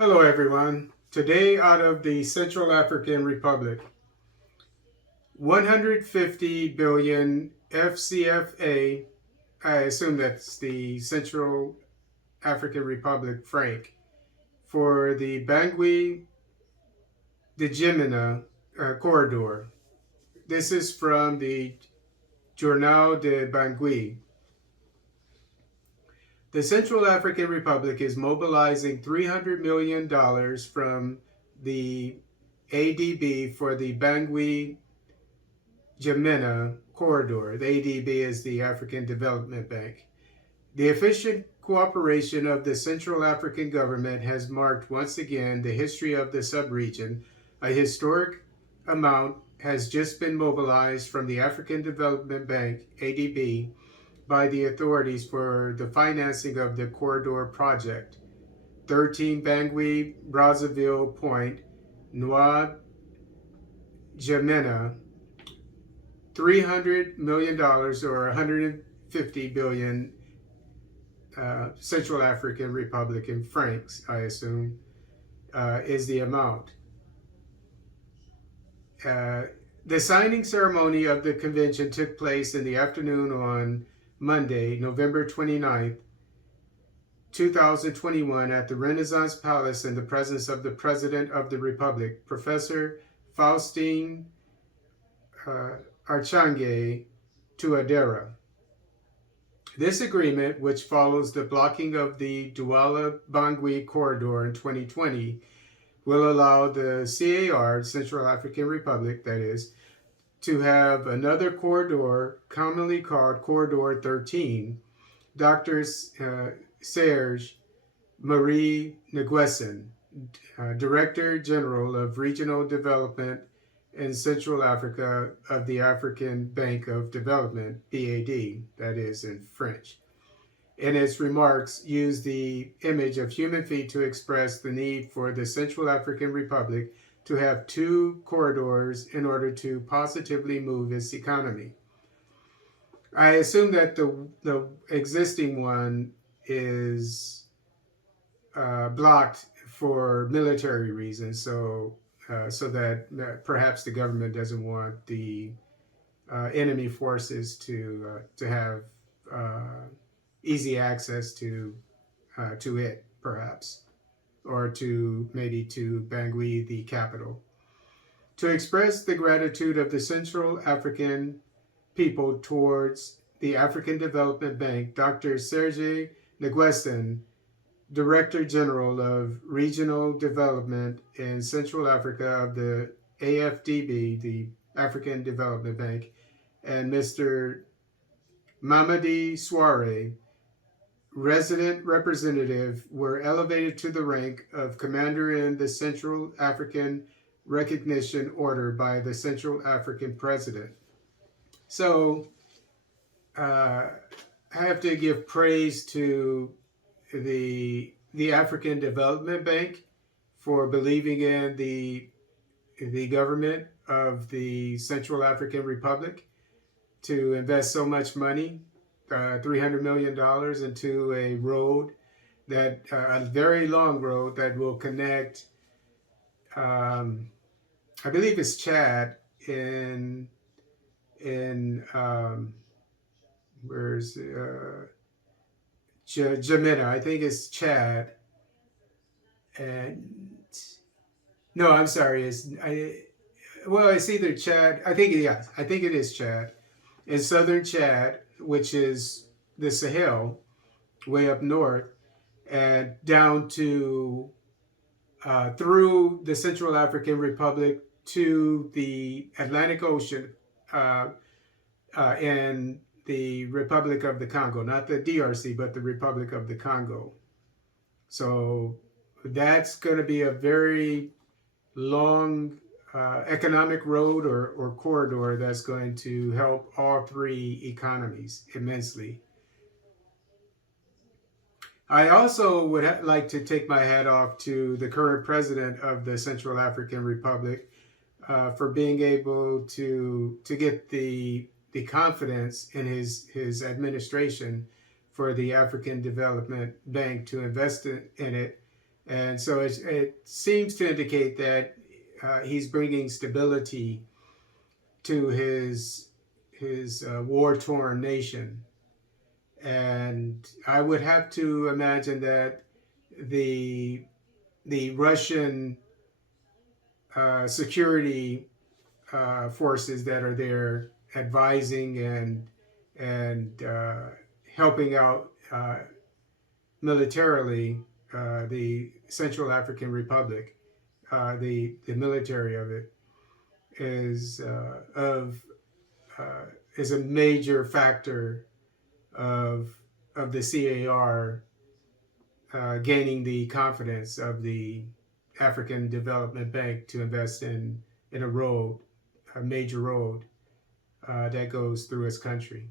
Hello everyone. Today out of the Central African Republic, 150 billion FCFA, I assume that's the Central African Republic franc, for the Bangui de Jimena corridor. This is from the Journal de Bangui. The Central African Republic is mobilizing $300 million from the ADB for the Bangui Jemena corridor. The ADB is the African Development Bank. The efficient cooperation of the Central African government has marked once again the history of the subregion. A historic amount has just been mobilized from the African Development Bank, ADB, by the authorities for the financing of the corridor project. 13 Bangui, Brazzaville Point, Noa Jemena, $300 million or 150 billion Central African Republican francs, I assume, is the amount. The signing ceremony of the convention took place in the afternoon on Monday, November 29th, 2021 at the Renaissance Palace in the presence of the President of the Republic, Professor Faustine Archange Touadera. This agreement, which follows the blocking of the Douala-Bangui corridor in 2020, will allow the CAR, Central African Republic, that is, to have another corridor, commonly called Corridor 13. Dr. Serge Marie Nguesson, Director General of Regional Development in Central Africa of the African Bank of Development, BAD, that is in French. In its remarks, used the image of human feet to express the need for the Central African Republic to have two corridors in order to positively move its economy. I assume that the existing one is blocked for military reasons, so that perhaps the government doesn't want the enemy forces to have easy access to it, perhaps, or to maybe to Bangui, the capital. To express the gratitude of the Central African people towards the African Development Bank, Dr. Serge Nguesson, Director General of Regional Development in Central Africa of the AFDB, the African Development Bank, and Mr. Mamadi Soare, resident representative, were elevated to the rank of commander in the Central African Recognition Order by the Central African President. So I have to give praise to the African Development Bank for believing in the government of the Central African Republic to invest so much money, $300 million into a road that a very long road that will connect. I believe it's Chad in where's Jamaica. I think it's Chad, and no, I'm sorry. It's either Chad. I think it is Chad, in southern Chad, which is the Sahel, way up north, and down to through the Central African Republic to the Atlantic Ocean, and the Republic of the Congo, not the DRC, but the Republic of the Congo. So that's going to be a very long economic road or corridor that's going to help all three economies immensely. I also would like to take my hat off to the current president of the Central African Republic for being able to get the confidence in his administration for the African Development Bank to invest in it, And so it seems to indicate that he's bringing stability to his war-torn nation. And I would have to imagine that the Russian security forces that are there advising and helping out militarily the Central African Republic, the military of it is is a major factor of the CAR gaining the confidence of the African Development Bank to invest in a major road that goes through its country.